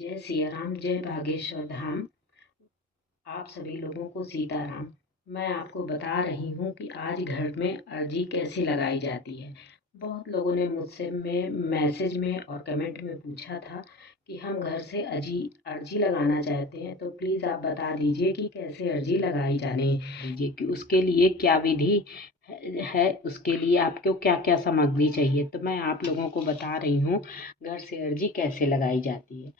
जय सिया राम, जय बागेश्वर धाम। आप सभी लोगों को सीताराम। मैं आपको बता रही हूँ कि आज घर में अर्जी कैसे लगाई जाती है। बहुत लोगों ने मुझसे मैसेज में और कमेंट में पूछा था कि हम घर से अर्जी लगाना चाहते हैं, तो प्लीज़ आप बता दीजिए कि कैसे अर्जी लगाई जानी दीजिए कि उसके लिए क्या विधि है, उसके लिए आपको क्या क्या सामग्री चाहिए। तो मैं आप लोगों को बता रही हूँ घर से अर्जी कैसे लगाई जाती है।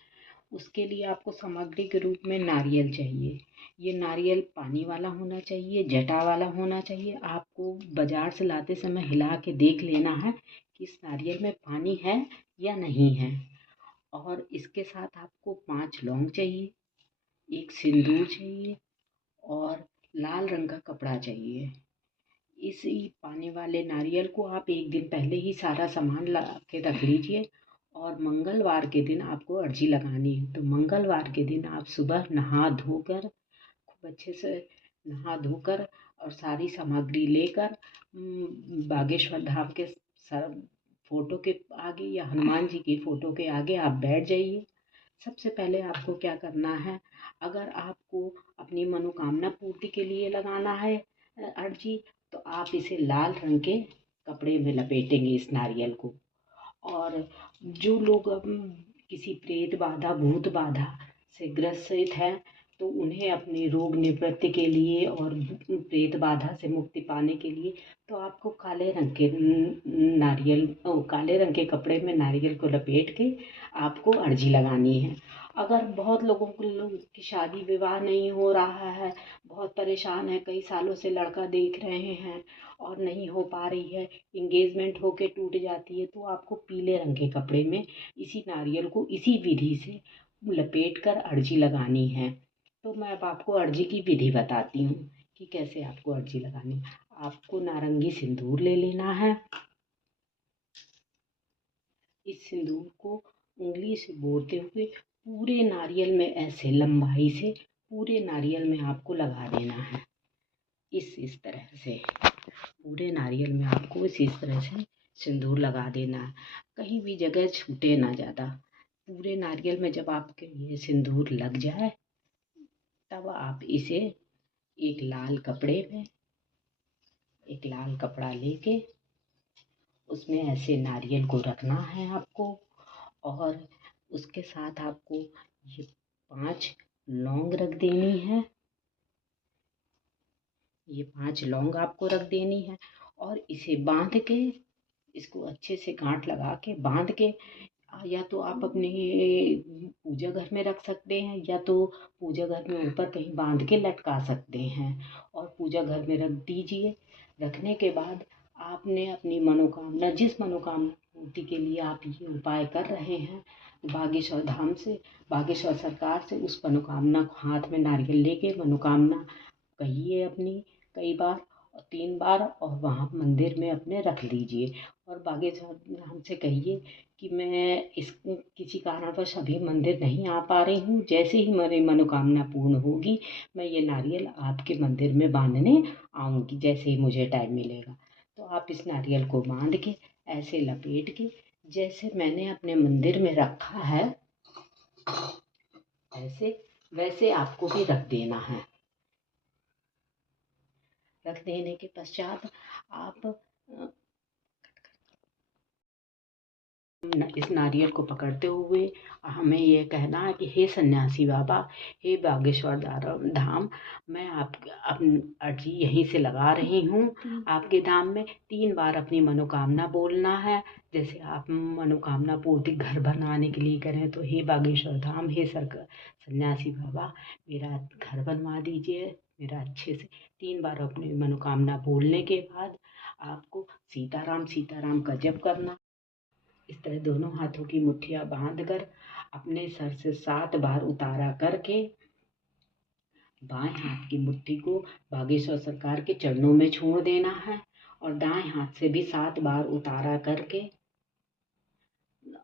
उसके लिए आपको सामग्री के रूप में नारियल चाहिए। ये नारियल पानी वाला होना चाहिए, जटा वाला होना चाहिए। आपको बाजार से लाते समय हिला के देख लेना है कि इस नारियल में पानी है या नहीं है। और इसके साथ आपको 5 लौंग चाहिए, एक सिंदूर चाहिए और लाल रंग का कपड़ा चाहिए। इसी पानी वाले नारियल को आप एक दिन पहले ही सारा सामान ला के रख लीजिए और मंगलवार के दिन आपको अर्जी लगानी है। तो मंगलवार के दिन आप सुबह नहा धोकर खूब अच्छे से नहा धोकर और सारी सामग्री लेकर बागेश्वर धाम के फोटो के आगे या हनुमान जी की फोटो के आगे आप बैठ जाइए। सबसे पहले आपको क्या करना है, अगर आपको अपनी मनोकामना पूर्ति के लिए लगाना है अर्जी, तो आप इसे लाल रंग के कपड़े में लपेटेंगे इस नारियल को। और जो लोग किसी प्रेत बाधा भूत बाधा से ग्रसित हैं, तो उन्हें अपने रोग निवृत्ति के लिए और प्रेत बाधा से मुक्ति पाने के लिए तो आपको काले रंग के कपड़े में नारियल को लपेट के आपको अर्जी लगानी है। अगर बहुत लोगों की शादी विवाह नहीं हो रहा है, बहुत परेशान है, कई सालों से लड़का देख रहे हैं और नहीं हो पा रही है, इंगेजमेंट होके टूट जाती है, तो आपको पीले रंग के कपड़े में इसी नारियल को इसी विधि से लपेट कर अर्जी लगानी है। तो मैं अब आपको अर्जी की विधि बताती हूँ कि कैसे आपको अर्जी लगानी है। आपको नारंगी सिंदूर ले लेना है। इस सिंदूर को उंगली से बोलते हुए पूरे नारियल में ऐसे लंबाई से पूरे नारियल में आपको लगा देना है। इस तरह से पूरे नारियल में आपको इस तरह से सिंदूर लगा देना है, कहीं भी जगह छूटे ना ज़्यादा। पूरे नारियल में जब आपके ये सिंदूर लग जाए, तब आप इसे एक लाल कपड़ा लेके उसमें ऐसे नारियल को रखना है आपको। और उसके साथ आपको ये 5 लौंग रख देनी है। ये 5 लौंग आपको रख देनी है और इसे बांध के, इसको अच्छे से गांठ लगा के बांध के, या तो आप अपने पूजा घर में रख सकते हैं या तो पूजा घर में ऊपर कहीं बांध के लटका सकते हैं और पूजा घर में रख दीजिए। रखने के बाद आपने अपनी मनोकामना, जिस मनोकामना पूर्ति के लिए आप ये उपाय कर रहे हैं, बागेश्वर सरकार से उस मनोकामना को हाथ में नारियल लेके मनोकामना कहिए अपनी कई बार, 3 बार, और वहाँ मंदिर में अपने रख लीजिए। और बागेश्वर हमसे कहिए कि मैं किसी कारणवश अभी मंदिर नहीं आ पा रही हूँ, जैसे ही मेरी मनोकामना पूर्ण होगी मैं ये नारियल आपके मंदिर में बांधने आऊँगी, जैसे ही मुझे टाइम मिलेगा। तो आप इस नारियल को बांध के ऐसे लपेट के, जैसे मैंने अपने मंदिर में रखा है ऐसे वैसे आपको भी रख देना है। रख देने के पश्चात आप इस नारियल को पकड़ते हुए हमें ये कहना है कि हे सन्यासी बाबा, हे बागेश्वर धाम, मैं अपनी अर्जी यहीं से लगा रही हूँ आपके धाम में। 3 बार अपनी मनोकामना बोलना है। जैसे आप मनोकामना पूर्ति घर बनाने के लिए करें तो हे बागेश्वर धाम, हे सन्यासी बाबा, मेरा घर बनवा दीजिए मेरा अच्छे से। 3 बार अपनी मनोकामना बोलने के बाद आपको सीताराम सीताराम का जप करना। इस तरह दोनों हाथों की मुट्ठियां बांधकर अपने सर से 7 बार उतारा करके बाएं हाथ की मुट्ठी को बागेश्वर सरकार के चरणों में छोड़ देना है और दाएं हाथ से भी 7 बार उतारा करके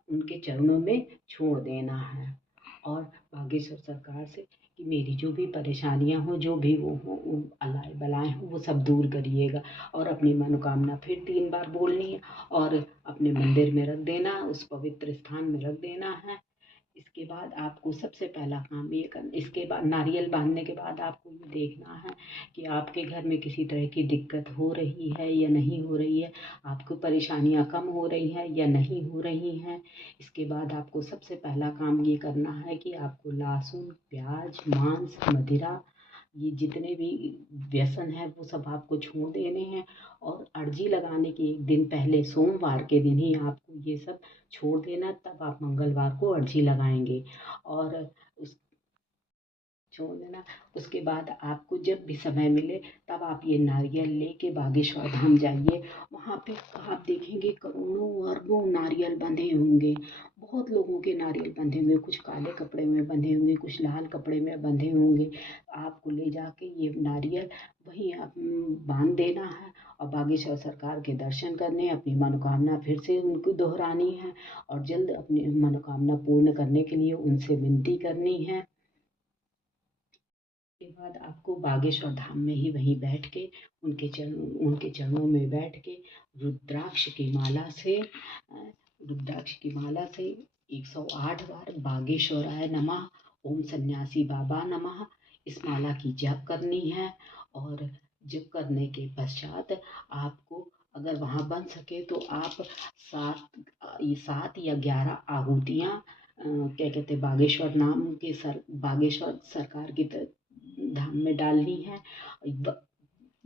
उनके चरणों में छोड़ देना है। और बागेश्वर सरकार से कि मेरी जो भी परेशानियां हो, जो भी वो हो, अलाए बलाएं हो, वो सब दूर करिएगा। और अपनी मनोकामना फिर 3 बार बोलनी है और अपने मंदिर में रख देना, उस पवित्र स्थान में रख देना है। इसके बाद आपको सबसे पहला काम ये करना, इसके बाद नारियल बांधने के बाद आपको ये देखना है कि आपके घर में किसी तरह की दिक्कत हो रही है या नहीं हो रही है, आपको परेशानियां कम हो रही हैं या नहीं हो रही हैं। इसके बाद आपको सबसे पहला काम ये करना है कि आपको लहसुन, प्याज, मांस, मदिरा, ये जितने भी व्यसन है वो सब आपको छोड़ देने हैं। और अर्जी लगाने के एक दिन पहले सोमवार के दिन ही आपको ये सब छोड़ देना, तब आप मंगलवार को अर्जी लगाएंगे। और उस छोड़ देना। उसके बाद आपको जब भी समय मिले तब आप ये नारियल लेके बागेश्वर धाम जाइए। वहाँ पे आप देखेंगे करोड़ों अरबों नारियल बंधे होंगे। बहुत लोगों के नारियल बंधे होंगे, कुछ काले कपड़े में बंधे होंगे, कुछ लाल कपड़े में बंधे होंगे। आपको ले जाके ये नारियल वहीं आप बांध देना है और बागेश्वर सरकार के दर्शन करने, अपनी मनोकामना फिर से उनको दोहरानी है और जल्द अपनी मनोकामना पूर्ण करने के लिए उनसे विनती करनी है। के बाद आपको बागेश्वर धाम में ही वहीं बैठ के उनके चरणों में बैठ के रुद्राक्ष की माला से 108 बार बागेश्वराय नमः, ओम सन्यासी बाबा नमः, इस माला की जप करनी है। और जप करने के पश्चात आपको अगर वहाँ बन सके तो आप 7 या 11 आहुतियाँ क्या कहते बागेश्वर सरकार की धाम में डालनी है।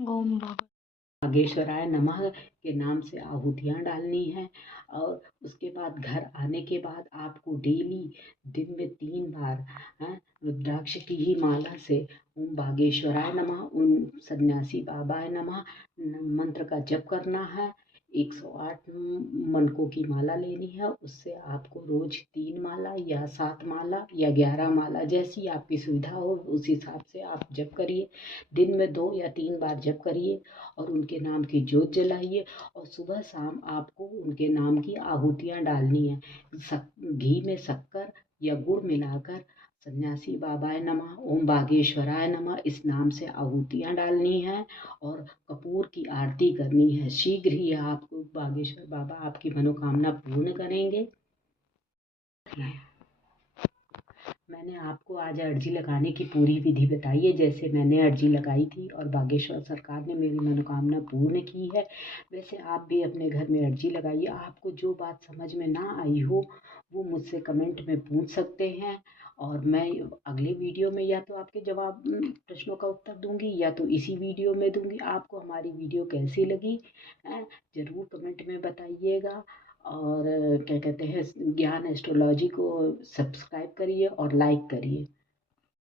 ओम बागेश्वराय नमः के नाम से आहुतियाँ डालनी है। और उसके बाद घर आने के बाद आपको डेली दिन में 3 बार रुद्राक्ष की ही माला से ओम बागेश्वराय नमः, ओम सन्यासी बाबाय नमः मंत्र का जप करना है। 108 मनकों की माला लेनी है। उससे आपको रोज 3 माला या 7 माला या 11 माला, जैसी आपकी सुविधा हो उस हिसाब से आप जप करिए। दिन में 2 या 3 बार जप करिए और उनके नाम की ज्योत जलाइए। और सुबह शाम आपको उनके नाम की आहुतियाँ डालनी है। घी में शक्कर या गुड़ मिलाकर सन्यासी बाबाय नमः, ओम बागेश्वराय नमः इस नाम से आहुतियाँ डालनी है और कपूर की आरती करनी है। शीघ्र ही आपको बागेश्वर बाबा आपकी मनोकामना पूर्ण करेंगे। मैंने आपको आज अर्जी लगाने की पूरी विधि बताई है, जैसे मैंने अर्जी लगाई थी और बागेश्वर सरकार ने मेरी मनोकामना पूर्ण की है, वैसे आप भी अपने घर में अर्जी लगाइए। आपको जो बात समझ में ना आई हो वो मुझसे कमेंट में पूछ सकते हैं और मैं अगले वीडियो में या तो आपके जवाब प्रश्नों का उत्तर दूंगी या तो इसी वीडियो में दूंगी। आपको हमारी वीडियो कैसी लगी ज़रूर कमेंट में बताइएगा। और क्या कहते हैं, ज्ञान एस्ट्रोलॉजी को सब्सक्राइब करिए और लाइक करिए।